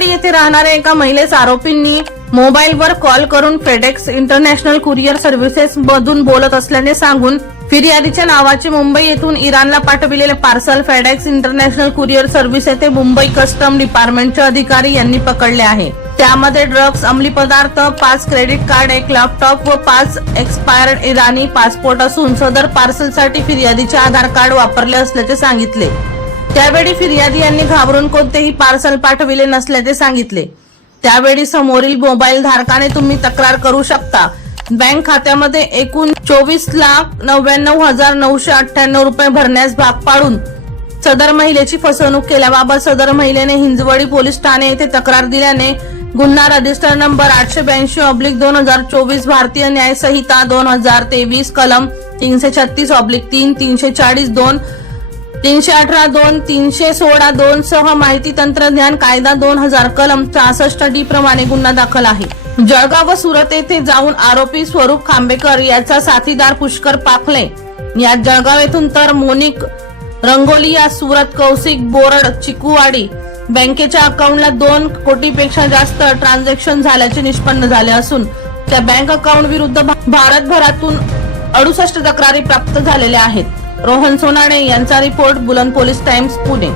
हिंजवाडी येथे राहणाऱ्या एका महिलेस आरोपींनी मोबाईलवर कॉल करून फेडेक्स इंटरनॅशनल कुरिअर सर्व्हिसेस मधून बोलत असल्याने सांगून फिर्यादीच्या नावाचे मुंबई येथून इराणला पाठविलेले parcel FedEx international courier service येथे मुंबई कस्टम डिपार्टमेंटचे अधिकारी यांनी पकडले आहे. त्यामध्ये ड्रग्ज अंमली पदार्थ पाच क्रेडिट कार्ड एक लॅपटॉप व पाच एक्सपायर्ड इराणी पासपोर्ट असून सदर पार्सलसाठी फिर्यादीचे आधार कार्ड वापरले असल्याचे सांगितले. त्यावेळी फिर्यादी यांनी घाबरून कोणतेही पार्सल पाठविले नसल्याचे सांगितले. त्यावेळी समोरील मोबाईल धारकाने तुम्ही तक्रार करू शकता. बँक खात्यामध्ये एकूण चोवीस लाख नव्याण्णव हजार नऊशे अठ्ठ्याण्णव रुपये भरण्यास भाग पाडून सदर महिलेची फसवणूक केल्याबाबत सदर महिलेने हिंजवडी पोलीस ठाणे येथे तक्रार दिल्याने गुन्हा रजिस्टर नंबर आठशे ब्याऐंशी ऑब्लिक दोन हजार चोवीस भारतीय न्याय संहिता दोन हजार तेवीस कलम तीनशे छत्तीस ऑब्लिक तीन तीनशे चाळीस दोन तीनशे अठरा दोन तीनशे सोळा दोन सह माहिती तंत्रज्ञान कायदा दोन हजार कलम चौसष्ट डी प्रमाणे गुन्हा दाखल आहे. जळगाव व सुरत येथे जाऊन आरोपी स्वरूप खांबेकर याचा साथीदार पुष्कर पाखले या जळगाव येथून तर मोनिक रंगोलिया सुरत कौशिक बोरड चिकुवाडी बँकेच्या अकाउंटला दोन कोटीपेक्षा जास्त ट्रान्झॅक्शन झाल्याचे निष्पन्न झाले असून त्या बँक अकाउंट विरुद्ध भारतभरातून अडुसष्ट तक्रारी प्राप्त झालेल्या आहेत. रोहन सोनाणे यांचा रिपोर्ट बुलंद पोलीस टाइम्स पुणे.